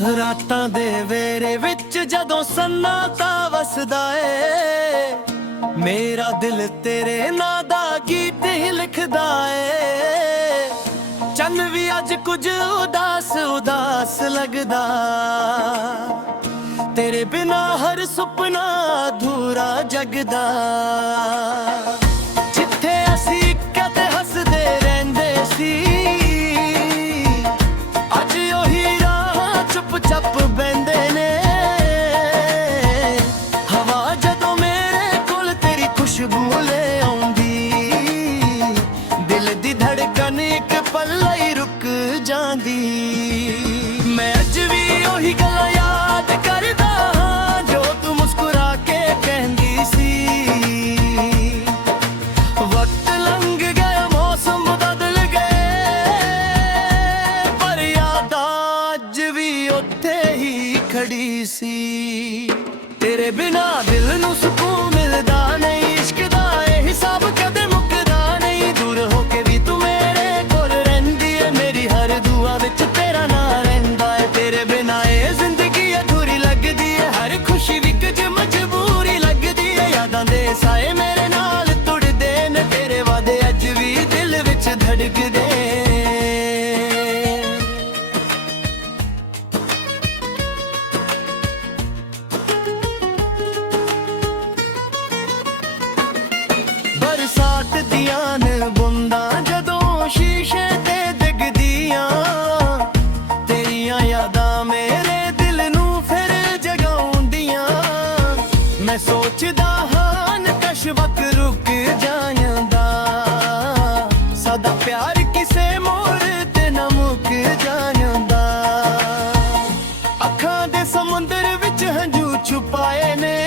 ਰਾਤਾਂ ਦੇ ਵੇਰੇ ਵਿੱਚ ਜਦੋਂ ਸੰਨਾਟਾ ਵਸਦਾ ਏ, ਮੇਰਾ ਦਿਲ ਤੇਰੇ ਨਾਂ ਦਾ ਗੀਤ ਹੀ ਲਿਖਦਾ ਏ। ਚੰਨ ਵੀ ਅੱਜ ਕੁਝ ਉਦਾਸ ਉਦਾਸ ਲੱਗਦਾ, ਤੇਰੇ ਬਿਨਾ ਹਰ ਸੁਪਨਾ ਅਧੂਰਾ ਜਗਦਾ। ਜਿੱਥੇ ਅਸੀਂ ਕਦੇ ਹੱਸਦੇ ਰਹਿੰਦੇ ਸੀ, ਅੱਜ ਉਹੀ ਰਾਹ ਚੁੱਪ ਚਾਪ ਬਹਿੰਦੇ ਨੇ। ਹਵਾ ਜਦੋਂ ਮੇਰੇ ਕੋਲ ਤੇਰੀ ਖੁਸ਼ਬੂ ਲੈ ਆਉਂਦੀ, ਦਿਲ ਦੀ ਧੜਕਨ ਇੱਕ ਪਲ ਲਈ ਰੁਕ ਜਾਂਦੀ। ਮੈਂ ਅੱਜ ਵੀ ਉਹੀ ਗੱਲਾਂ ਯਾਦ ਕਰਦਾ ਹਾਂ ਜੋ ਤੂੰ ਮੁਸਕਰਾ ਕੇ ਕਹਿੰਦੀ ਸੀ। ਵਕਤ ਲੰਘ ਗਿਆ, ਮੌਸਮ ਬਦਲ ਗਏ, ਪਰ ਯਾਦ ਅੱਜ ਵੀ ਉੱਥੇ ਹੀ ਖੜੀ ਸੀ। ਤੇਰੇ ਬਿਨਾ ਦਿਲ ਨੂੰ ਸਕੂਨ ਮਿਲਦਾ ਨਹੀਂ, ਇਸ਼ਕ ਦਾ ਇਹ ਹਿਸਾਬ ਕਦੇ ਮੁੱਕਦਾ ਨਹੀਂ। ਦੂਰ ਹੋ ਕੇ ਵੀ ਤੂੰ ਮੇਰੇ ਕੋਲ ਰਹਿੰਦੀ ਏ, ਮੇਰੀ ਹਰ ਦੁਆ ਵਿੱਚ ਤੇਰਾ ਨਾਂ ਰਹਿੰਦਾ ਏ। ਤੇਰੇ ਬਿਨਾ ਇਹ ਜ਼ਿੰਦਗੀ ਅਧੂਰੀ ਲੱਗਦੀ ਏ, ਹਰ ਖੁਸ਼ੀ ਵੀ ਕੁਝ ਮਜਬੂਰੀ ਲੱਗਦੀ ਏ। ਯਾਦਾਂ ਦੇ ਸਾਏ ਮੇਰੇ ਨਾਲ ਤੁੜਦੇ ਨੇ, ਤੇਰੇ ਵਾਦੇ ਅੱਜ ਵੀ ਦਿਲ ਵਿੱਚ ਧੜਕਦੇ। ਬਰਸਾਤ ਦੀਆਂ ਨੇ ਬੂੰਦਾਂ ਜਦੋਂ ਸ਼ੀਸ਼ੇ ਤੇ ਡਿੱਗਦੀਆਂ, ਤੇਰੀਆਂ ਯਾਦਾਂ ਮੇਰੇ ਦਿਲ ਨੂੰ ਫਿਰ ਜਗਾਉਂਦੀਆਂ। ਮੈਂ ਸੋਚਦਾ ਹਾਂ ਨਕਸ਼ ਵਕਤ ਰੁਕ ਜਾਂਦਾ, ਸਾਡਾ ਪਿਆਰ ਕਿਸੇ ਮੋੜ ਤੇ ਨਾ ਮੁੱਕ ਜਾਂਦਾ। ਅੱਖਾਂ ਦੇ ਸਮੁੰਦਰ ਵਿੱਚ ਹੰਝੂ ਛੁਪਾਏ ਨੇ,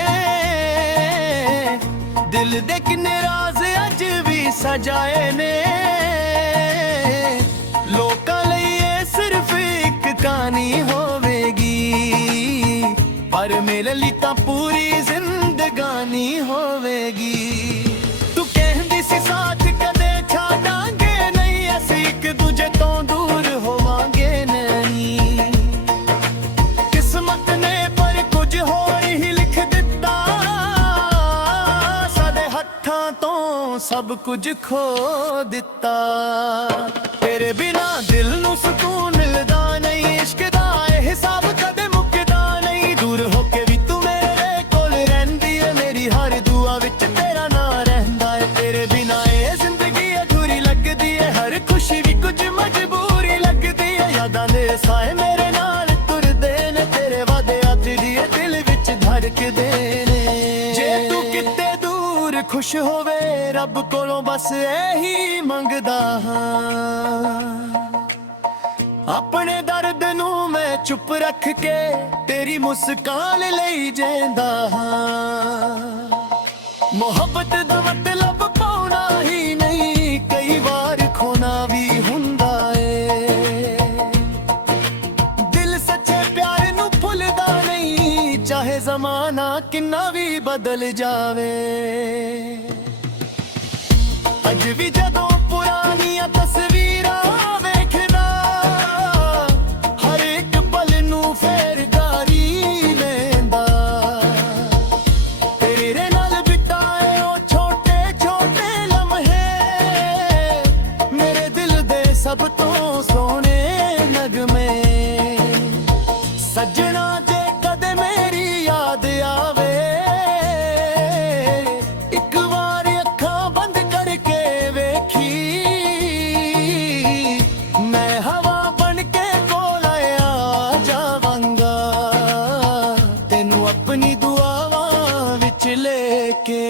ਦਿਲ ਦੇ ਕਿੰਨੇ ਰਾਜ਼ ਅੱਜ ਵੀ ਸਜਾਏ ਨੇ। ਲੋਕਾਂ ਲਈ ਇਹ ਸਿਰਫ ਇੱਕ ਕਹਾਣੀ ਹੋਵੇਗੀ, ਪਰ ਮੇਰੇ ਲਈ ਤਾਂ ਪੂਰੀ ਜ਼ਿੰਦਗਾਨੀ ਹੋਵੇਗੀ। ਤੂੰ ਕਹਿੰਦੀ ਸੀ ਸਾਥ ਕਦੇ ਛੱਡਾਂਗੇ ਨਹੀਂ, ਅਸੀਂ ਇੱਕ ਦੂਜੇ ਤੋਂ ਦੂਰ ਹੋਵਾਂਗੇ ਨਹੀਂ। ਕਿਸਮਤ ਨੇ ਪਰ ਕੁਝ ਹੋਰ ਹੀ ਲਿਖ ਦਿੱਤਾ, ਹੱਥਾਂ ਤੋਂ ਸਭ ਕੁਝ ਖੋ ਦਿੱਤਾ। ਤੇਰੇ ਬਿਨਾ ਦਿਲ ਨੂੰ ਸਕੂਨ ਮਿਲਦਾ ਨਹੀਂ, ਇਸ਼ਕ ਦਾ ਇਹ ਹਿਸਾਬ ਕਦੇ ਮੁੱਕਦਾ ਨਹੀਂ। ਦੂਰ ਹੋ ਕੇ ਵੀ ਤੂੰ ਮੇਰੇ ਕੋਲ ਰਹਿੰਦੀ ਏ, ਮੇਰੀ ਹਰ ਦੁਆ ਵਿੱਚ ਤੇਰਾ ਨਾਂ ਰਹਿੰਦਾ ਏ। ਤੇਰੇ ਬਿਨਾ ਇਹ ਜ਼ਿੰਦਗੀ ਅਧੂਰੀ ਲੱਗਦੀ ਏ, ਹਰ ਖੁਸ਼ੀ ਵੀ ਕੁਝ ਮਜਬੂਰੀ ਲੱਗਦੀ ਏ। ਯਾਦਾਂ ਦੇ ਸਾਏ ਮੇਰੇ ਨਾਲ ਤੁਰਦੇ ਨੇ, ਤੇਰੇ ਵਾਦੇ ਅੱਜ ਵੀ ਦਿਲ ਵਿੱਚ ਧੜਕਦੇ ਨੇ। ਜੇ ਤੂੰ ਕਿਤੇ ਖੁਸ਼ ਹੋਵੇ ਰੱਬ ਕੋਲੋਂ ਬਸ ਇਹੀ ਮੰਗਦਾ ਹਾਂ, ਆਪਣੇ ਦਰਦ ਨੂੰ ਮੈਂ ਚੁੱਪ ਰੱਖ ਕੇ ਤੇਰੀ ਮੁਸਕਾਨ ਲਈ ਜਿੰਦਾ ਹਾਂ। ਮੁਹੱਬਤ ਦਾ ਮਤਲਬ ਪਾਉਣਾ ਹੀ ਨਹੀਂ, ਕਈ ਵਾਰ ਖੋਣਾ ਵੀ ਹੁੰਦਾ ਏ। ਦਿਲ ਸੱਚੇ ਪਿਆਰ ਨੂੰ ਭੁੱਲਦਾ ਨਹੀਂ, ਚਾਹੇ ਜ਼ਮਾਨਾ ਕਿੰਨਾ ਵੀ ਬਦਲ ਜਾਵੇ। ਅੱਜ ਵੀ ਜਦੋਂ ਪੁਰਾਣੀਆਂ ਤਸਵੀਰਾਂ ਵੇਖਦਾ, ਹਰ ਇੱਕ ਪਲ ਨੂੰ ਫੇਰ ਗਾਰੀ ਲੈਂਦਾ। ਤੇਰੇ ਨਾਲ ਬਿਤਾਏ ਉਹ ਛੋਟੇ ਛੋਟੇ ਲਮਹੇ, ਮੇਰੇ ਦਿਲ ਦੇ ਸਭ ਤੋਂ ਸੋਹਣੇ ਨਗਮੇ। ਸੱਜਣਾ ਜੇ ਕਦੇ ਮੇਰੀ ਯਾਦ ਆਵੇ, ਇੱਕ ਵਾਰ ਅੱਖਾਂ ਬੰਦ ਕਰਕੇ ਵੇਖੀ, ਮੈਂ ਹਵਾ ਬਣ ਕੇ ਕੋਲ ਆ ਜਾਵਾਂਗਾ, ਤੈਨੂੰ ਆਪਣੀ ਦੁਆਵਾਂ ਵਿੱਚ ਲੈ ਕੇ।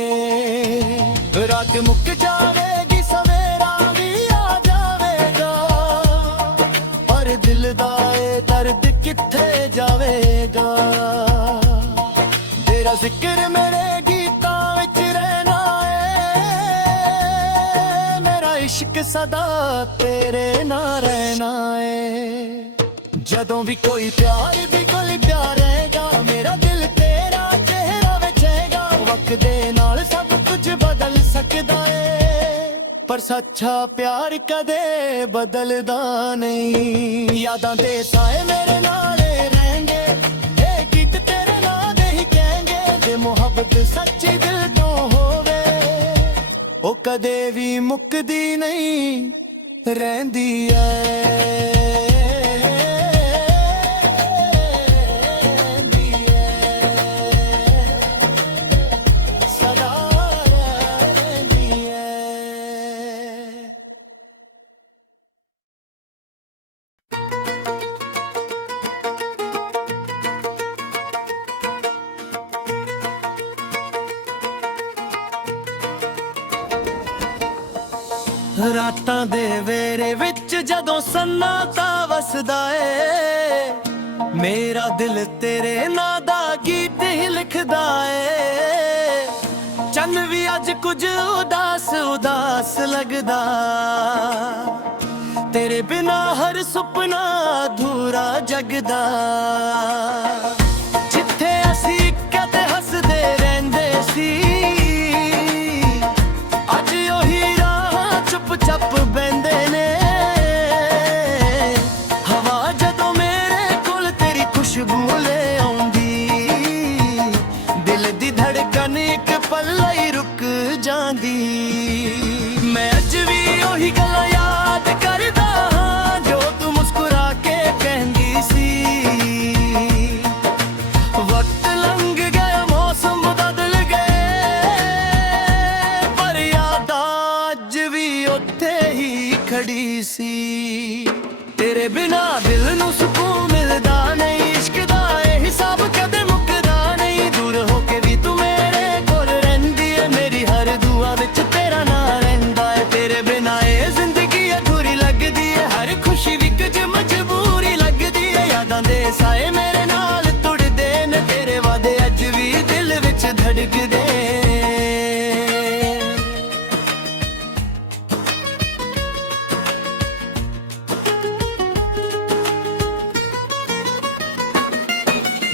ਰਾਤ ਮੁੱਕ ਜਾਵੇਗੀ ਸਵੇਰਾ ਵੀ ਆ ਜਾਵੇਗਾ, ਪਰ ਦਿਲ ਦਾ ਇਹ ਦਰਦ ਕਿੱਥੇ ਜਾਵੇਗਾ। ਤੇਰਾ ਜ਼ਿਕਰ ਮੇਰੇ ਗੀਤਾਂ ਵਿੱਚ ਰਹਿਣਾ ਏ, ਮੇਰਾ ਇਸ਼ਕ ਸਦਾ ਤੇਰੇ ਨਾਲ ਰਹਿਣਾ ਏ। ਜਦੋਂ ਵੀ ਕੋਈ ਪਿਆਰ ਦੀ ਗੱਲ ਪਿਆਰੇਗਾ, ਮੇਰਾ ਦਿਲ ਤੇਰਾ ਚਿਹਰਾ ਵੇਖੇਗਾ। ਵਕਤ ਦੇ ਨਾਲ ਸਭ ਕੁਝ ਬਦਲ ਸਕਦਾ ਏ, ਪਰ ਸੱਚਾ ਪਿਆਰ ਕਦੇ ਬਦਲਦਾ ਨਹੀਂ। ਯਾਦਾਂ ਦੇ ਸਾਏ ਮੇਰੇ ਨਾਲ ਰਹਿਣ ਮੁਹੱਬਤ ਸੱਚੀ ਦਿਲ ਤੋਂ ਹੋਵੇ ਉਹ ਕਦੇ ਵੀ ਮੁੱਕਦੀ ਨਹੀਂ ਰਹਿੰਦੀ ਐ ਰਾਤਾਂ ਦੇ ਵੇਰੇ ਵਿੱਚ ਜਦੋਂ ਸੰਨਾਟਾ ਵਸਦਾ ਏ ਮੇਰਾ ਦਿਲ ਤੇਰੇ ਨਾਂ ਦਾ ਗੀਤ ਹੀ ਲਿਖਦਾ ਏ ਚੰਨ ਵੀ ਅੱਜ ਕੁਝ ਉਦਾਸ ਉਦਾਸ ਲੱਗਦਾ ਤੇਰੇ ਬਿਨਾ ਹਰ ਸੁਪਨਾ ਅਧੂਰਾ ਜਗਦਾ ਜਿੱਥੇ ਅਸੀਂ ਕਦੇ ਹੱਸਦੇ ਰਹਿੰਦੇ ਸੀ ਅੱਜ ਉਹੀ ਚੁੱਪ ਬੈੰਦੇ ਨੇ ਹਵਾ ਜਦੋਂ ਮੇਰੇ ਕੋਲ ਤੇਰੀ ਖੁਸ਼ਬੂ ਲੈ ਆਉਂਦੀ ਦਿਲ ਦੀ ਧੜਕਨ ਇੱਕ ਪਲ ਲਈ ਰੁਕ ਜਾਂਦੀ ਮੈਂ ਅੱਜ ਵੀ ਉਹੀ ਗੱਲਾਂ ਯਾਦ ਕਰਦਾ ਹਾਂ ਜੋ ਤੂੰ ਮੁਸਕਰਾ ਕੇ ਕਹਿੰਦੀ ਸੀ ਵਕਤ ਲੰਘ ਗਿਆ ਮੌਸਮ ਬਦਲ ਗਏ ਪਰ ਯਾਦਾਂ ਅੱਜ ਵੀ ਉੱਥੇ ਹੀ ਖੜੀ ਸੀ ਤੇਰੇ ਬਿਨਾ ਦਿਲ ਨੂੰ ਸਕੂਨ ਮਿਲਦਾ ਨਹੀਂ ਇਸ਼ਕ ਦਾ ਇਹ ਹਿਸਾਬ ਕਦੇ ਮੁੱਕਦਾ ਨਹੀਂ ਦੂਰ ਹੋ ਕੇ ਵੀ ਤੂੰ ਮੇਰੇ ਕੋਲ ਰਹਿੰਦੀ ਏ ਮੇਰੀ ਹਰ ਦੁਆ ਵਿੱਚ ਤੇਰਾ ਨਾਂ ਰਹਿੰਦਾ ਏ ਤੇਰੇ ਬਿਨਾ ਇਹ ਜ਼ਿੰਦਗੀ ਅਧੂਰੀ ਲੱਗਦੀ ਏ ਹਰ ਖੁਸ਼ੀ ਵੀ ਕੁਝ ਮਜਬੂਰੀ ਲੱਗਦੀ ਏ ਯਾਦਾਂ ਦੇ ਸਾਏ ਮੇਰੇ ਨਾਲ ਤੁੜਦੇ ਨੇ ਤੇਰੇ ਵਾਦੇ ਅੱਜ ਵੀ ਦਿਲ ਵਿੱਚ ਧੜਕਦੇ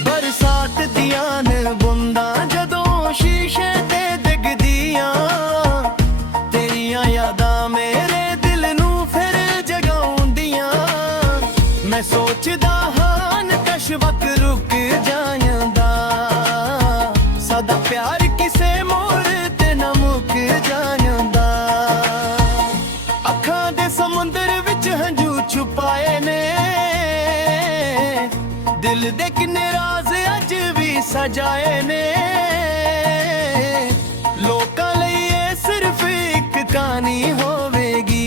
ਬਰਸਾਤ ਦੀਆਂ ਨੇ ਬੂੰਦਾਂ ਜਦੋਂ ਸ਼ੀਸ਼ੇ ਤੇ ਡਿੱਗਦੀਆਂ ਤੇਰੀਆਂ ਯਾਦਾਂ ਮੇਰੇ ਦਿਲ ਨੂੰ ਫਿਰ ਜਗਾਉਂਦੀਆਂ ਮੈਂ ਸੋਚਦਾ ਹਾਂ ਨਕਸ਼ ਵਕ ਰੁਕ ਜਾਂਦਾ ਸਾਡਾ ਪਿਆਰ ਕਿਸੇ ਮੋੜ ਤੇ ਨਾ ਮੁੱਕ ਜਾਂਦਾ ਅੱਖਾਂ ਦੇ ਸਮੁੰਦਰ ਵਿੱਚ ਹੰਝੂ ਛੁਪਾਏ ਨੇ ਦਿਲ ਦੇ ਕਿੰਨੇ ਰਾਜ਼ ਅੱਜ ਵੀ ਸਜਾਏ ਨੇ ਲੋਕਾਂ ਲਈ ਇਹ ਸਿਰਫ ਇੱਕ ਕਹਾਣੀ ਹੋਵੇਗੀ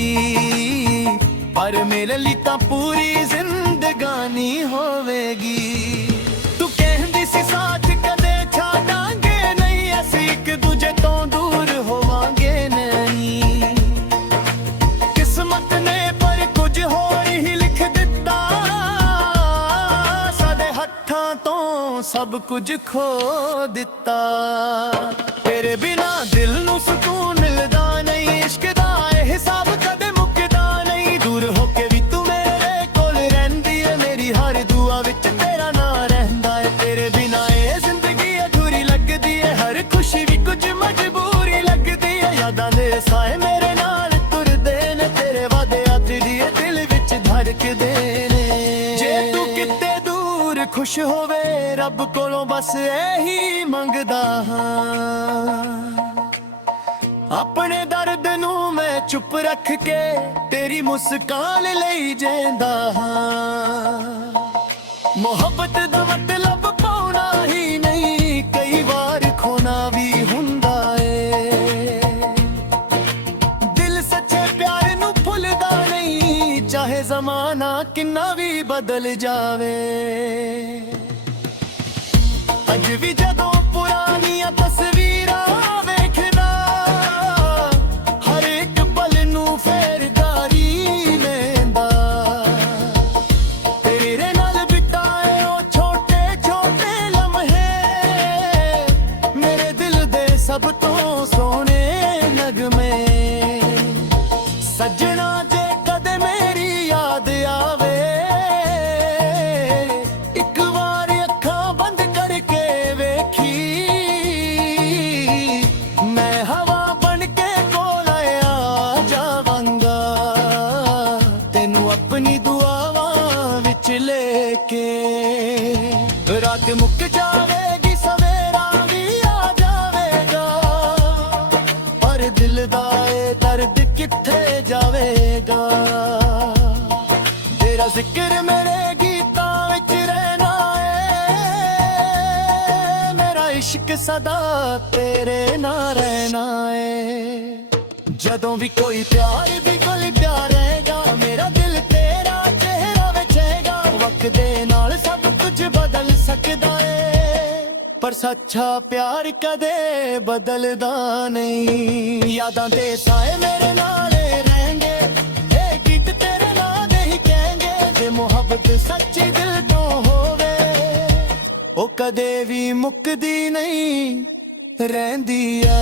ਪਰ ਮੇਰੇ ਲਈ ਤਾਂ ਪੂਰੀ ਜ਼ਿੰਦਗਾਨੀ ਹੋਵੇਗੀ ਤੂੰ ਕਹਿੰਦੀ ਸੀ ਸਾਥ ਕਦੇ ਛੱਡਾਂਗੇ ਨਹੀਂ ਅਸੀਂ ਇੱਕ ਦੂਜੇ ਤੋਂ ਦੂਰ ਹੋਵਾਂਗੇ ਨਹੀਂ ਕਿਸਮਤ ਨੇ ਪਰ ਕੁਝ ਹੋਰ ਹੀ ਲਿਖ ਦਿੱਤਾ ਹੱਥਾਂ ਤੋਂ ਸਭ ਕੁਝ ਖੋ ਦਿੱਤਾ ਤੇਰੇ ਬਿਨਾ ਦਿਲ ਨੂੰ ਸਕੂਨ ਮਿਲਦਾ ਨਹੀਂ ਇਸ਼ਕ ਦਾ ਇਹ ਹਿਸਾਬ ਕਦੇ ਮੁੱਕਦਾ ਨਹੀਂ ਦੂਰ ਹੋ ਕੇ ਵੀ ਤੂੰ ਮੇਰੇ ਕੋਲ ਰਹਿੰਦੀ ਏ ਮੇਰੀ ਹਰ ਦੁਆ ਵਿੱਚ ਤੇਰਾ ਨਾਂ ਰਹਿੰਦਾ ਏ ਤੇਰੇ ਬਿਨਾ ਇਹ ਜ਼ਿੰਦਗੀ ਅਧੂਰੀ ਲੱਗਦੀ ਏ ਹਰ ਖੁਸ਼ੀ ਵੀ ਕੁਝ ਮਜਬੂਰੀ ਲੱਗਦੀ ਏ ਯਾਦਾਂ ਦੇ ਸਾਏ ਮੇਰੇ ਨਾਲ ਤੁਰਦੇ ਨੇ ਤੇਰੇ ਵਾਦੇ ਅੱਜ ਵੀ ਦਿਲ ਵਿੱਚ ਧੜਕਦੇ ਨੇ ਜੇ ਤੂੰ ਕਿਤੇ ਖੁਸ਼ ਹੋਵੇ ਰੱਬ ਕੋਲੋਂ ਬਸ ਇਹੀ ਮੰਗਦਾ ਹਾਂ ਆਪਣੇ ਦਰਦ ਨੂੰ ਮੈਂ ਚੁੱਪ ਰੱਖ ਕੇ ਤੇਰੀ ਮੁਸਕਾਨ ਲਈ ਜਿੰਦਾ ਹਾਂ ਮੁਹੱਬਤ ਦਾ ਮਤਲਬ ਪਾਉਣਾ ਹੀ ਨਹੀਂ ਕਈ ਵਾਰ ਖੋਣਾ ਵੀ ਹੁੰਦਾ ਏ ਦਿਲ ਸੱਚੇ ਪਿਆਰ ਨੂੰ ਭੁੱਲਦਾ ਨਹੀਂ ਚਾਹੇ ਜ਼ਮਾਨਾ ਕਿੰਨਾ ਵੀ ਬਦਲ ਜਾਵੇ ਅੱਜ ਵੀ ਜਦੋਂ ਪੁਰਾਣੀਆਂ ਤਸਵੀਰਾਂ ਵੇਖਦਾ ਹਰ ਇੱਕ ਪਲ ਨੂੰ ਫੇਰ ਗਾਰੀ ਲੈਂਦਾ ਤੇਰੇ ਨਾਲ ਬਿਤਾਏ ਉਹ ਛੋਟੇ ਛੋਟੇ ਲਮਹੇ ਮੇਰੇ ਦਿਲ ਦੇ ਸਭ ਤੋਂ ਸੋਹਣੇ ਨਗਮੇ ਸੱਜਣਾ ਜੇ ਕਦੇ ਮੇਰੀ ਯਾਦ ਆਵੇ ਇੱਕ ਵਾਰ ਅੱਖਾਂ ਬੰਦ ਕਰਕੇ ਵੇਖੀ ਮੈਂ ਹਵਾ ਬਣ ਕੇ ਕੋਲ ਆ ਜਾਵਾਂਗਾ ਤੈਨੂੰ ਆਪਣੀ ਦੁਆਵਾਂ ਵਿੱਚ ਲੈ ਕੇ ਰਾਤ ਮੁੱਕ ਜਾਵੇਗੀ ਸਵੇਰਾ ਵੀ ਆ ਜਾ ਕਿ ਸਦਾ ਤੇਰੇ ਨਾਲ ਰਹਿਣਾ ਏ। ਜਦੋਂ ਵੀ ਕੋਈ ਪਿਆਰ ਦੀ ਗੱਲ ਪਿਆਰੇਗਾ, ਮੇਰਾ ਦਿਲ ਤੇਰਾ ਚਿਹਰਾ ਵੇਖੇਗਾ। ਵਕਤ ਦੇ ਨਾਲ ਸਭ ਕੁਝ ਬਦਲ ਸਕਦਾ ਏ, ਪਰ ਸੱਚਾ ਪਿਆਰ ਕਦੇ ਬਦਲਦਾ ਨਹੀਂ। ਯਾਦਾਂ ਦੇ ਸਾਏ ਮੇਰੇ ਨਾਲ ਰਹਿਣਗੇ, ਇਹ ਗੀਤ ਤੇਰੇ ਨਾਂ ਦੇ ਹੀ ਕਹਾਂਗੇ। ਜੇ ਮੁਹੱਬਤ ਸੱਚੀ ਦਿਲ ਤੋਂ ਹੋਵੇ, ਉਹ ਕਦੇ ਵੀ ਮੁੱਕਦੀ ਨਹੀਂ, ਰਹਿੰਦੀ ਐ।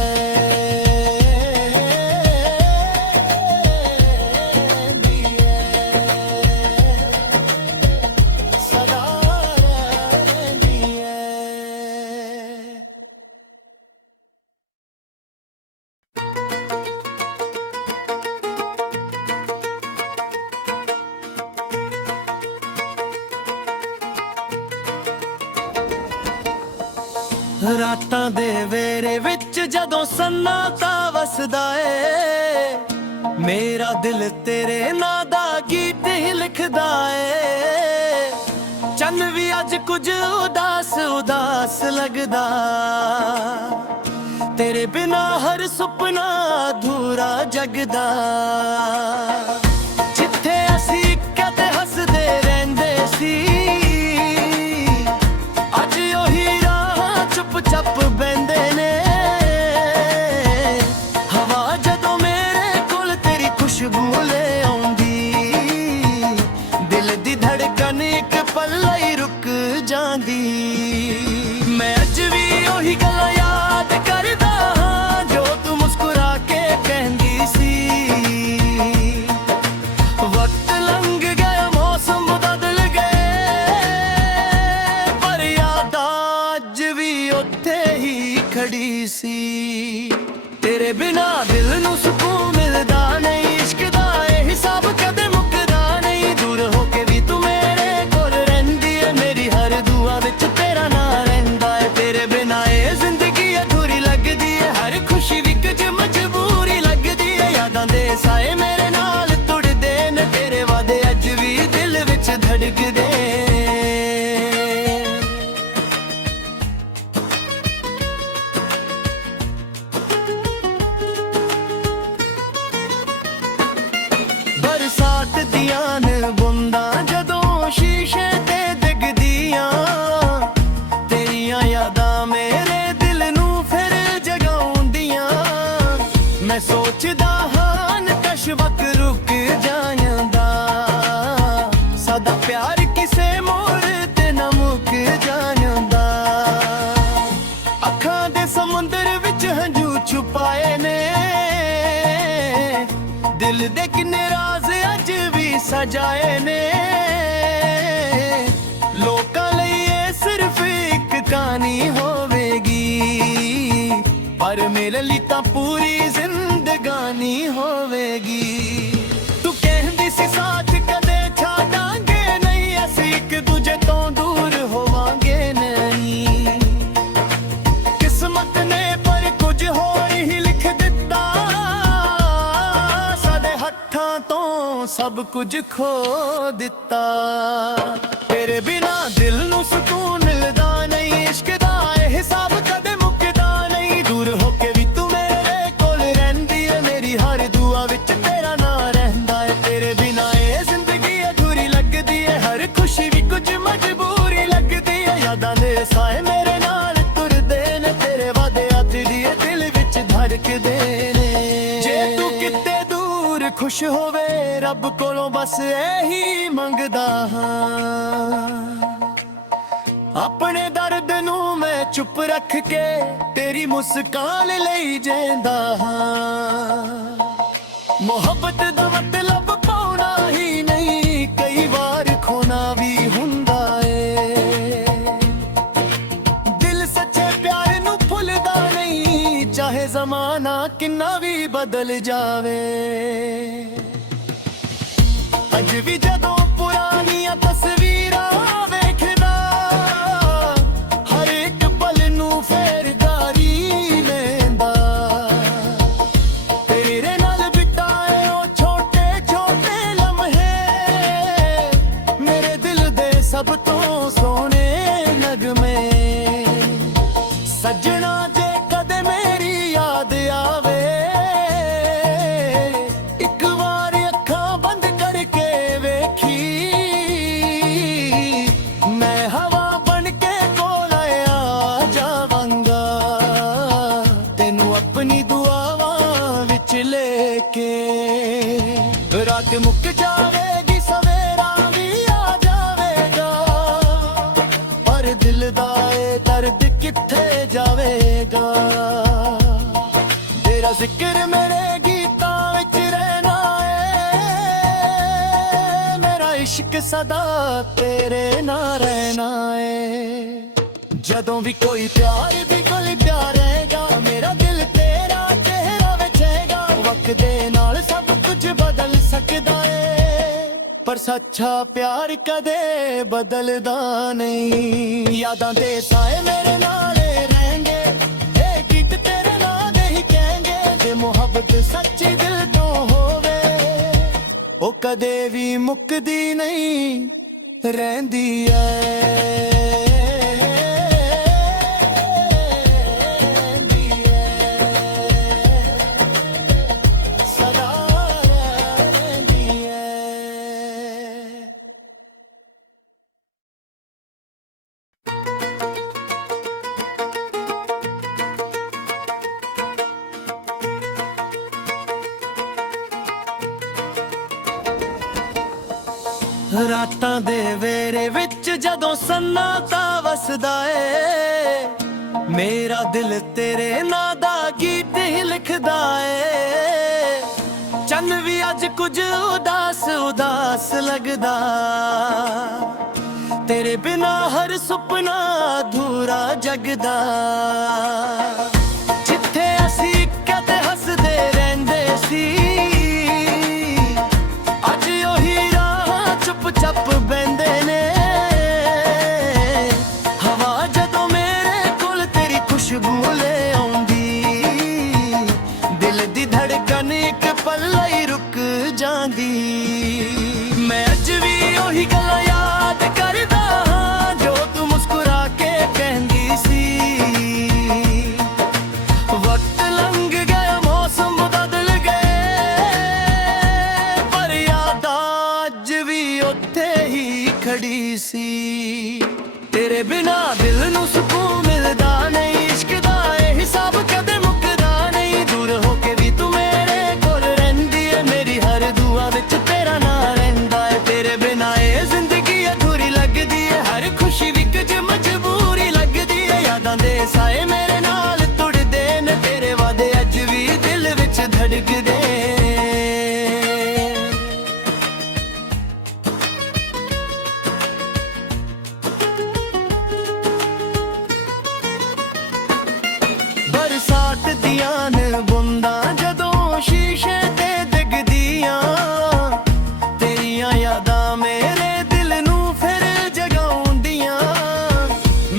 ਰਾਤਾਂ ਦੇ ਵੇਰੇ ਵਿੱਚ ਜਦੋਂ ਸੰਨਾਟਾ ਵਸਦਾ ਏ, ਮੇਰਾ ਦਿਲ ਤੇਰੇ ਨਾਂ ਦਾ ਗੀਤ ਹੀ ਲਿਖਦਾ ਏ। ਚੰਨ ਵੀ ਅੱਜ ਕੁਝ ਉਦਾਸ ਉਦਾਸ ਲੱਗਦਾ, ਤੇਰੇ ਬਿਨਾ ਹਰ ਸੁਪਨਾ ਅਧੂਰਾ ਜਗਦਾ। ਜਿੱਥੇ ਅਸੀਂ ਕਦੇ ਹੱਸਦੇ ਰਹਿੰਦੇ ਸੀ, ਅੱਜ ਉਹੀ ਚੁੱਪ ਬਹਿੰਦੇ ਨੇ। ਹਵਾ ਜਦੋਂ ਮੇਰੇ ਕੋਲ ਤੇਰੀ ਖੁਸ਼ਬੂ ਲੈ ਆਉਂਦੀ, ਦਿਲ ਦੀ ਧੜਕਨ ਇੱਕ ਪਲ ਲਈ ਰੁਕ ਜਾਂਦੀ। ਮੈਂ ਅੱਜ ਵੀ ਉਹੀ ਗੱਲਾਂ ਯਾਦ ਕਰਦਾ ਹਾਂ, ਜੋ ਤੂੰ ਮੁਸਕਰਾ ਕੇ ਕਹਿੰਦੀ ਸੀ। ਵਕਤ ਲੰਘ ਗਿਆ, ਮੌਸਮ ਬਦਲ ਗਏ, ਪਰ ਯਾਦਾਂ ਅੱਜ ਵੀ ਉੱਥੇ ਹੀ ਖੜੀ ਸੀ। ਤੇਰੇ ਬਿਨਾ ਦਿਲ ਨੂੰ ਸਕੂਨ ਮਿਲਦਾ ਨਹੀਂ, ਇਸ਼ਕ ਦਾ ਇਹ ਹਿਸਾਬ ਕਦੇ ਮੁੱਕਦਾ ਨਹੀਂ। ਦੂਰ ਹੋ ਕੇ ਵੀ ਤੂੰ ਮੇਰੇ ਕੋਲ ਰਹਿੰਦੀ ਏ, ਮੇਰੀ ਹਰ ਦੁਆ ਵਿੱਚ ਤੇਰਾ ਨਾਂ ਰਹਿੰਦਾ ਏ। ਤੇਰੇ ਬਿਨਾ ਇਹ ਜ਼ਿੰਦਗੀ ਅਧੂਰੀ ਲੱਗਦੀ ਏ, ਹਰ ਖੁਸ਼ੀ ਵੀ ਕੁਝ ਮਜਬੂਰੀ ਲੱਗਦੀ ਏ। ਯਾਦਾਂ ਦੇ ਸਾਏ ਮੇਰੇ ਨਾਲ ਤੁੜਦੇ ਨੇ, ਤੇਰੇ ਵਾਦੇ ਅੱਜ ਵੀ ਦਿਲ ਵਿੱਚ ਧੜਕਦੇ। ਬਰਸਾਤ ਦੀਆਂ ਨੇ ਬੂੰਦਾਂ ਜਦੋਂ ਸ਼ੀਸ਼ੇ ਤੇ ਡਿੱਗਦੀਆਂ, ਤੇਰੀਆਂ ਯਾਦਾਂ ਮੇਰੇ ਦਿਲ ਨੂੰ ਫਿਰ ਜਗਾਉਂਦੀਆਂ। ਮੈਂ ਸੋਚਦਾ ਹਾਂ ਨਕਸ਼ ਵਕ ਰੁਕ ਜਾਂਦਾ, ਸਦਾ ਪਿਆਰ ਕਿਸੇ ਮੋੜ ਤੇ ਨਾ ਮੁੱਕ ਜਾਂਦਾ। ਅੱਖਾਂ ਦੇ ਸਮੁੰਦਰ ਵਿੱਚ ਹੰਝੂ ਛੁਪਾਏ ਨੇ, ਦਿਲ ਦੇ ਕਿੰਨੇ ਰਾਜ਼ ਅੱਜ ਵੀ ਸਜਾਏ ਨੇ। ਲੋਕਾਂ ਲਈ ਇਹ ਸਿਰਫ ਇੱਕ ਕਹਾਣੀ ਹੋਵੇਗੀ, ਪਰ ਮੇਰੇ ਲਈ ਤਾਂ ਪੂਰੀ ਜ਼ਿੰਦਗਾਨੀ ਹੋਵੇਗੀ। ਤੂੰ ਕਹਿੰਦੀ ਸੀ ਸਾਥ ਕਦੇ ਛੱਡਾਂਗੇ ਨਹੀਂ, ਅਸੀਂ ਇੱਕ ਦੂਜੇ ਤੋਂ ਦੂਰ ਹੋਵਾਂਗੇ ਨਹੀਂ। ਕਿਸਮਤ ਨੇ ਪਰ ਕੁਝ ਹੋਰ ਹੀ ਲਿਖ ਦਿੱਤਾ, ਤੋਂ ਸਭ ਕੁਝ ਖੋ ਦਿੱਤਾ। ਤੇਰੇ ਬਿਨਾ ਦਿਲ ਨੂੰ ਸਕੂਨ ਮਿਲਦਾ ਨਹੀਂ, ਇਸ਼ਕ ਦਾ ਇਹ ਹਿਸਾਬ ਕਦੇ ਮੁੱਕਦਾ ਨਹੀਂ। ਦੂਰ ਹੋ ਕੇ ਵੀ ਤੂੰ ਮੇਰੇ ਕੋਲ ਰਹਿੰਦੀ ਏ, ਮੇਰੀ ਹਰ ਦੁਆ ਵਿੱਚ ਤੇਰਾ ਨਾਂ ਰਹਿੰਦਾ ਏ। ਤੇਰੇ ਬਿਨਾ ਇਹ ਜ਼ਿੰਦਗੀ ਅਧੂਰੀ ਲੱਗਦੀ ਏ, ਹਰ ਖੁਸ਼ੀ ਵੀ ਕੁਝ ਮਜਬੂਰੀ ਲੱਗਦੀ ਏ। ਯਾਦਾਂ ਦੇ ਸਾਏ ਮੇਰੇ ਨਾਲ ਤੁਰਦੇ ਨੇ, ਤੇਰੇ ਵਾਦੇ ਅੱਜ ਵੀ ਦਿਲ ਵਿੱਚ ਧੜਕਦੇ ਨੇ। ਜੇ ਤੂੰ ਕਿਤੇ ਖੁਸ਼ ਹੋਵੇ, ਰੱਬ ਕੋਲੋਂ ਬਸ ਇਹੀ ਮੰਗਦਾ ਹਾਂ। ਆਪਣੇ ਦਰਦ ਨੂੰ ਮੈਂ ਚੁੱਪ ਰੱਖ ਕੇ ਤੇਰੀ ਮੁਸਕਾਨ ਲਈ ਜਿੰਦਾ ਹਾਂ। ਮੁਹੱਬਤ ਦਾ ਮਤਲਬ ਪਾਉਣਾ ਹੀ ਨਹੀਂ, ਕਈ ਵਾਰ ਖੋਣਾ ਵੀ ਹੁੰਦਾ ਏ। ਦਿਲ ਸੱਚੇ ਪਿਆਰ ਨੂੰ ਭੁੱਲਦਾ ਨਹੀਂ, ਚਾਹੇ ਜ਼ਮਾਨਾ ਕਿੰਨਾ ਵੀ ਬਦਲ ਜਾਵੇ। ਅੱਜ ਵੀ ਜਦੋਂ ਪੁਰਾਣੀਆਂ ਤਸਵੀਰਾਂ ਵੇਖਦਾ, ਹਰ ਇੱਕ ਪਲ ਨੂੰ ਫੇਰ ਗਾਰੀ ਲੈਂਦਾ। ਤੇਰੇ ਨਾਲ ਬਿਤਾਏ ਉਹ ਛੋਟੇ ਛੋਟੇ ਲਮਹੇ, ਮੇਰੇ ਦਿਲ ਦੇ ਸਭ ਤੋਂ ਸੋਹਣੇ ਨਗਮੇ। ਸੱਜਣਾ लेके। रात मुक जावेगी सवेरा भी आ जावेगा, पर दिल दा ए दर्द कित्थे जावेगा। तेरा जिक्र मेरे गीतां विच रहना है, मेरा इश्क सदा तेरे नाल रहना है। जदों भी कोई प्यार दी गल प्यारेगा, मेरा दिल तेरा चेहरा विचेगा। वक्त दे नाल सब कुछ बदल सकदा है, पर सच्चा प्यार कदे बदलदा नहीं। यादां दे साए मेरे नाल रहेंगे, ए गीत तेरे नाल दे ही कहेंगे। जे मुहब्बत सच्ची दिल तो होवे, ओ कदे भी मुकदी नहीं रहंदी है। ਰਾਤਾਂ ਦੇ ਵੇਰੇ ਵਿੱਚ ਜਦੋਂ ਸੰਨਾਟਾ ਵਸਦਾ ਏ, ਮੇਰਾ ਦਿਲ ਤੇਰੇ ਨਾਂ ਦਾ ਗੀਤ ਹੀ ਲਿਖਦਾ ਏ। ਚੰਨ ਵੀ ਅੱਜ ਕੁਝ ਉਦਾਸ ਉਦਾਸ ਲੱਗਦਾ, ਤੇਰੇ ਬਿਨਾ ਹਰ ਸੁਪਨਾ ਅਧੂਰਾ ਜਗਦਾ। ਜਿੱਥੇ ਅਸੀਂ ਕਦੇ ਹੱਸਦੇ ਰਹਿੰਦੇ ਸੀ, ਅੱਜ ਉਹੀ चुप बहंदे ने। हवा जदों मेरे कोल तेरी खुशबू ले आउंदी, दिल दी धड़कन एक पल लई रुक जांदी। मैं अज भी ओही गल्लां याद करदा हां, जो तू मुस्कुरा के कहंदी सी। वक्त लंघ गया मौसम बदल गए, पर याद अज भी खड़ी सी। तेरे बिना दिल नू सुकून मिलदा नहीं, इश्क दा ए हिसाब कदे मुकदा नहीं। दूर होके भी तू मेरे कोल रहिंदी है, मेरी हर दुआ विच तेरा नाम रहिंदा है। तेरे बिना ए जिंदगी अधूरी लगदी है, हर खुशी भी कुछ मजबूरी लगदी है। यादां दे साए मेरे नाल तुड़दे ने, तेरे वादे अज भी दिल विच धड़कदे। बरसात दियां न बूंदां जदों शीशे ते डिगदियां, तेरियां यादां मेरे दिल नू फिर जगाउंदियां।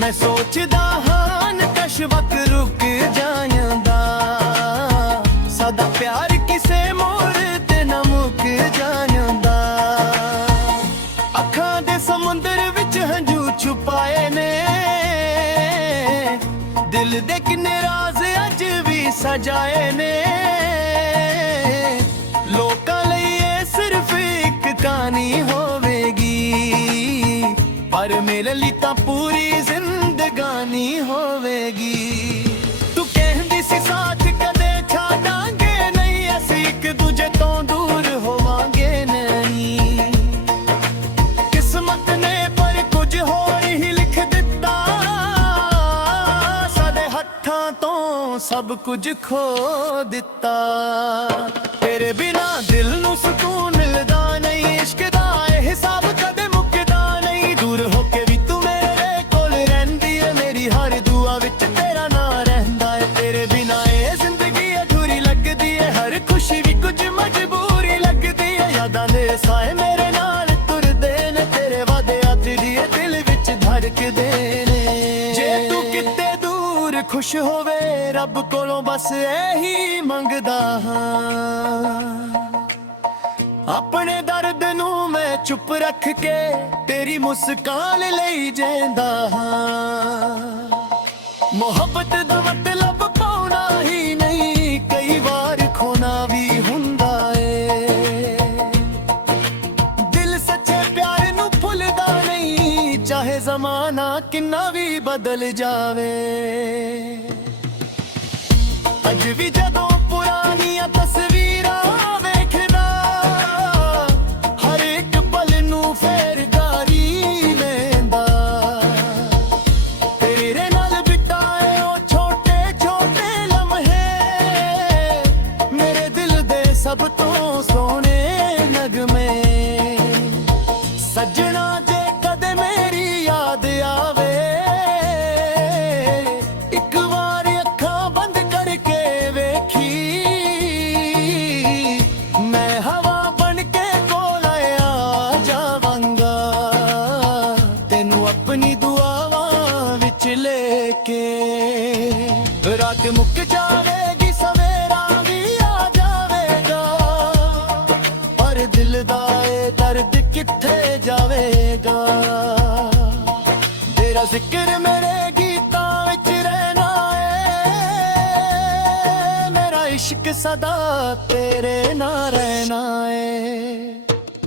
मैं सोचदा हां कश वक्त रुक जांदा, सादा प्यार किसे मोड़ ते ना मुक जांदा। अखां दे समुंदर विच हंझू छुपाए ने, दिल दे किन्ने राज अज भी सजाए ने। लोकां लई ये सिर्फ एक कहानी होवेगी, पर मेरे लिए तां पूरी जिंदगानी होवेगी। तू कहंदी सी साथ कदे छाड़ांगे नहीं, असीं एक दूजे तो दूर होवांगे नहीं। किस्मत ने पर कुछ होर ही लिख दिता, सब कुछ खो दिता। तेरे बिना दिल नू सुकून मिलदा नहीं, इश्क दा ए हिसाब कदे मुकदा नहीं। दूर होके भी तू मेरे कोल रहिंदी है, मेरी हर दुआ विच तेरा नाम रहिंदा है। तेरे बिना ए जिंदगी अधूरी लगदी है, हर खुशी भी कुछ मजबूरी लगदी है। यादां दे साए मेरे नाल तुरदे ने, तेरे वादे अज भी दिल विच धड़कदे ने। जे तू किते दूर खुश होवे, रब कोलों बस यही मंगदा हां। अपने दर्द नू मैं चुप रख के तेरी मुस्कान लई जेंदा हां। मोहब्बत दा मतलब पाउना ही नहीं, कई बार खोना भी हुंदा ए। दिल सच्चे प्यार नू भुलदा नहीं, चाहे जमाना किन्ना भी बदल जावे। अज भी जदों पुरानियां तस्वीर ਰਾਤ ਮੁੱਕ ਜਾਵੇਗੀ ਸਵੇਰਾ ਵੀ ਆ ਜਾਵੇਗਾ, ਪਰ ਦਿਲ ਦਾ ਇਹ ਦਰਦ ਕਿੱਥੇ ਜਾਵੇਗਾ। ਤੇਰਾ ਜ਼ਿਕਰ ਮੇਰੇ ਗੀਤਾਂ ਵਿੱਚ ਰਹਿਣਾ ਏ, ਮੇਰਾ ਇਸ਼ਕ ਸਦਾ ਤੇਰੇ ਨਾਲ ਰਹਿਣਾ ਏ।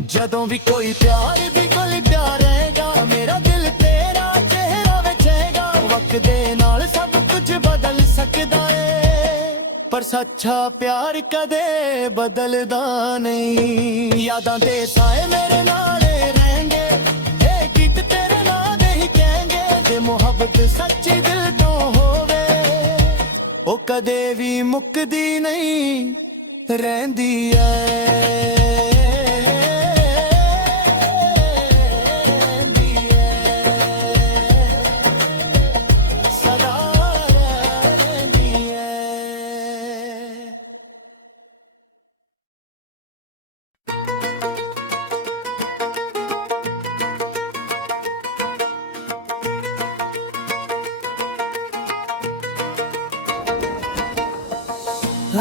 ਜਦੋਂ ਵੀ ਕੋਈ ਪਿਆਰ ਦੀ ਗੱਲ ਪਿਆਰੇਗਾ, ਮੇਰਾ ਦਿਲ ਤੇਰਾ ਚਿਹਰਾ ਵੇਖੇਗਾ। ਵਕਤ ਦੇ ਨਾਲ ਸਭ ਕੁਝ ਬਦਲ ਸਕਦਾ ਏ, ਪਰ ਸੱਚਾ ਪਿਆਰ ਕਦੇ ਬਦਲਦਾ ਨਹੀਂ। ਯਾਦਾਂ ਦੇ ਸਾਏ ਮੇਰੇ ਨਾਲ ਰਹਿਣਗੇ, ਇਹ ਗੀਤ ਤੇਰੇ ਨਾਂ ਦੇ ਹੀ ਕਹਾਂਗੇ। ਜੇ ਮੁਹੱਬਤ ਸੱਚੀ ਦਿਲ ਤੋਂ ਹੋਵੇ, ਉਹ ਕਦੇ ਵੀ ਮੁੱਕਦੀ ਨਹੀਂ, ਰਹਿੰਦੀ ਏ।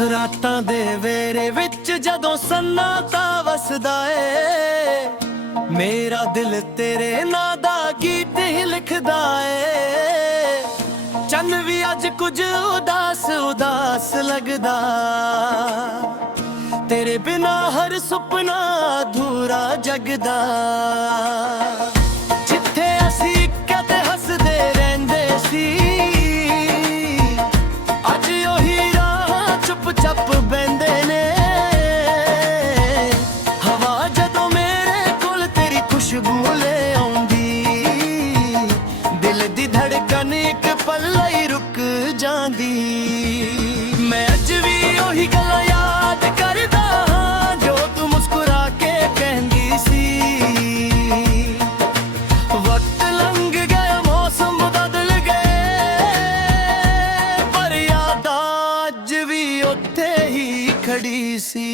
ਰਾਤਾਂ ਦੇ ਵੇਰੇ ਵਿੱਚ ਜਦੋਂ ਸੰਨਾਟਾ ਵਸਦਾ ਏ, ਮੇਰਾ ਦਿਲ ਤੇਰੇ ਨਾਂ ਦਾ ਗੀਤ ਹੀ ਲਿਖਦਾ ਏ। ਚੰਨ ਵੀ ਅੱਜ ਕੁਝ ਉਦਾਸ ਉਦਾਸ ਲੱਗਦਾ, ਤੇਰੇ ਬਿਨਾ ਹਰ ਸੁਪਨਾ ਅਧੂਰਾ ਜਗਦਾ। ਜਿੱਥੇ ਅਸੀਂ ਕਦੇ ਹੱਸਦੇ ਰਹਿੰਦੇ ਸੀ, ਅੱਜ ਉਹੀ ਚੁੱਪ ਬੈੰਦੇ ਨੇ। ਹਵਾ ਜਦੋਂ ਮੇਰੇ ਕੋਲ ਤੇਰੀ ਖੁਸ਼ਬੂ ਲੈ ਆਉਂਦੀ, ਦਿਲ ਦੀ ਧੜਕਨ ਇੱਕ ਪਲ ਲਈ ਰੁਕ ਜਾਂਦੀ। ਮੈਂ ਅੱਜ ਵੀ ਉਹੀ ਗੱਲਾਂ ਯਾਦ ਕਰਦਾ ਹਾਂ, ਜੋ ਤੂੰ ਮੁਸਕਰਾ ਕੇ ਕਹਿੰਦੀ ਸੀ। ਵਕਤ ਲੰਘ ਗਿਆ, ਮੌਸਮ ਬਦਲ ਗਏ, ਪਰ ਯਾਦਾਂ ਅੱਜ ਵੀ ਉੱਥੇ ਹੀ ਖੜੀ ਸੀ।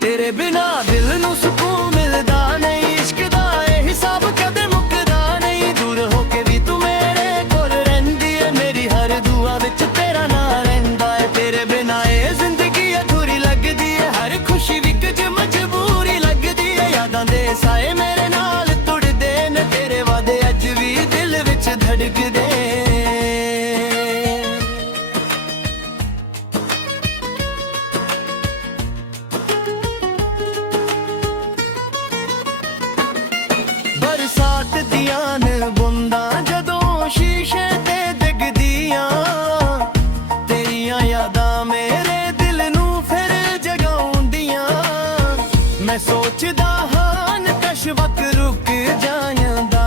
ਤੇਰੇ ਬਿਨਾ ਦਿਲ ਨੂੰ ਸਕੂਨ ਮਿਲਦਾ ਨਹੀਂ, ਇਸ਼ਕ ਦਾ ਇਹ ਹਿਸਾਬ ਕਦੇ ਮੁੱਕਦਾ ਨਹੀਂ। ਦੂਰ ਹੋ ਕੇ ਵੀ ਤੂੰ ਮੇਰੇ ਕੋਲ ਰਹਿੰਦੀ ਏ, ਮੇਰੀ ਹਰ ਦੁਆ ਵਿੱਚ ਤੇਰਾ ਨਾਂ ਰਹਿੰਦਾ ਏ। ਤੇਰੇ ਬਿਨਾ ਇਹ ਜ਼ਿੰਦਗੀ ਅਧੂਰੀ ਲੱਗਦੀ ਏ, ਹਰ ਖੁਸ਼ੀ ਵੀ ਕੁਝ ਮਜਬੂਰੀ ਲੱਗਦੀ ਏ। ਯਾਦਾਂ ਦੇ ਸਾਏ ਮੇਰੇ ਨਾਲ ਤੁੜਦੇ ਨੇ, ਤੇਰੇ ਵਾਦੇ ਅੱਜ ਵੀ ਦਿਲ ਵਿੱਚ ਧੜਕਦੇ। ਬਰਸਾਤ ਦੀਆਂ ਨੇ ਬੂੰਦਾਂ ਜਦੋਂ ਸ਼ੀਸ਼ੇ ਤੇ ਡਿੱਗਦੀਆਂ, ਤੇਰੀਆਂ ਯਾਦਾਂ ਮੇਰੇ ਦਿਲ ਨੂੰ ਫਿਰ ਜਗਾਉਂਦੀਆਂ। ਮੈਂ ਸੋਚਦਾ ਹਾਂ ਕਸ਼ ਵਕਤ ਰੁਕ ਜਾਂਦਾ,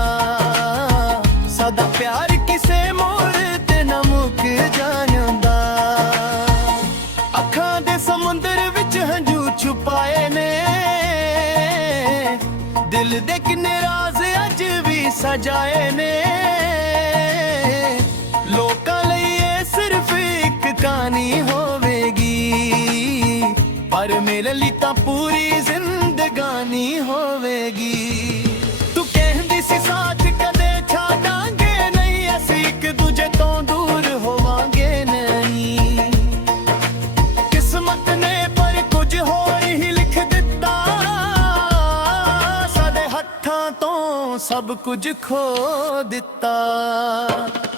ਸਾਡਾ ਪਿਆਰ ਕਿਸੇ ਮੋੜ ਤੇ ਨਾ ਮੁੱਕ ਜਾਂਦਾ। ਅੱਖਾਂ ਦੇ ਸਮੁੰਦਰ ਵਿੱਚ ਹੰਝੂ ਛੁਪਾਏ ਨੇ, ਦਿਲ ਦੇ ਕਿੰਨੇ ਰਾਜ਼ ਅੱਜ ਵੀ ਸਜਾਏ ਨੇ। ਲੋਕਾਂ ਲਈ ਇਹ ਸਿਰਫ ਇੱਕ ਕਹਾਣੀ ਹੋਵੇਗੀ, ਪਰ ਮੇਰੇ ਲਈ ਤਾਂ ਪੂਰੀ ਜ਼ਿੰਦਗਾਨੀ ਹੋਵੇਗੀ। ਤੂੰ ਕਹਿੰਦੀ ਸੀ ਸਾਥ ਕਦੇ ਛੱਡਾਂਗੇ ਨਹੀਂ, ਅਸੀਂ ਇੱਕ ਦੂਜੇ ਤੋਂ ਦੂਰ ਹੋਵਾਂਗੇ ਨਹੀਂ। ਕਿਸਮਤ ਨੇ ਪਰ ਕੁਝ ਹੋਰ ਹੀ ਲਿਖ ਦਿੱਤਾ, ਹੱਥਾਂ ਤੋਂ ਸਭ ਕੁਝ ਖੋ ਦਿੱਤਾ।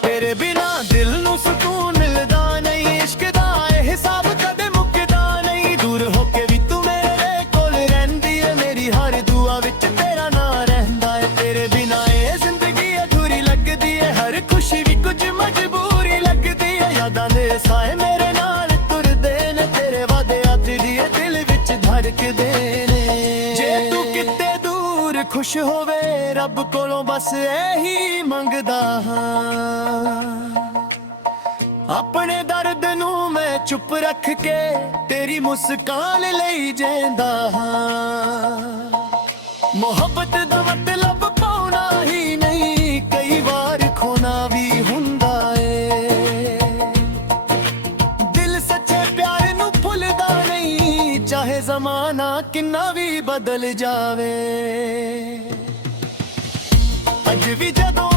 ਤੇਰੇ ਬਿਨਾ ਦਿਲ ਨੂੰ ਸਕੂਨ ਮਿਲਦਾ ਨਹੀਂ, ਇਸ਼ਕ ਦਾ ਇਹ ਹਿਸਾਬ ਕਦੇ ਮੁੱਕਦਾ ਨਹੀਂ। ਦੂਰ ਹੋ ਕੇ ਵੀ ਤੂੰ ਮੇਰੇ ਕੋਲ ਰਹਿੰਦੀ ਏ, ਮੇਰੀ ਹਰ ਦੁਆ ਵਿੱਚ ਤੇਰਾ ਨਾਂ ਰਹਿੰਦਾ ਏ। ਤੇਰੇ ਬਿਨਾ ਇਹ ਜ਼ਿੰਦਗੀ ਅਧੂਰੀ ਲੱਗਦੀ ਏ, ਹਰ ਖੁਸ਼ੀ ਵੀ ਕੁਝ ਮਜਬੂਰੀ ਲੱਗਦੀ ਏ। ਯਾਦਾਂ ਦੇ ਸਾਏ ਮੇਰੇ ਨਾਲ ਤੁਰਦੇ ਨੇ, ਤੇਰੇ ਵਾਦੇ ਅੱਜ ਵੀ ਦਿਲ ਵਿੱਚ ਧੜਕਦੇ ਨੇ। ਜੇ ਤੂੰ ਕਿਤੇ ਖੁਸ਼ ਹੋਵੇ ਰੱਬ ਕੋਲੋਂ ਬਸ ਇਹੀ ਮੰਗਦਾ ਹਾਂ। ਆਪਣੇ ਦਰਦ ਨੂੰ ਮੈਂ ਚੁੱਪ ਰੱਖ ਕੇ ਤੇਰੀ ਮੁਸਕਾਨ ਲਈ ਜਿੰਦਾ ਹਾਂ। ਮੁਹੱਬਤ ਦਾ ਮਤਲਬ ਪਾਉਣਾ ਹੀ ਨਹੀਂ, ਕਈ ਵਾਰ ਖੋਣਾ ਵੀ ਹੁੰਦਾ ਏ। ਦਿਲ ਸੱਚੇ ਪਿਆਰ ਨੂੰ ਭੁੱਲਦਾ ਨਹੀਂ, ਚਾਹੇ ਜ਼ਮਾਨਾ ਕਿੰਨਾ ਵੀ ਬਦਲ ਜਾਵੇ। ਅੱਜ ਵੀ ਜਦੋਂ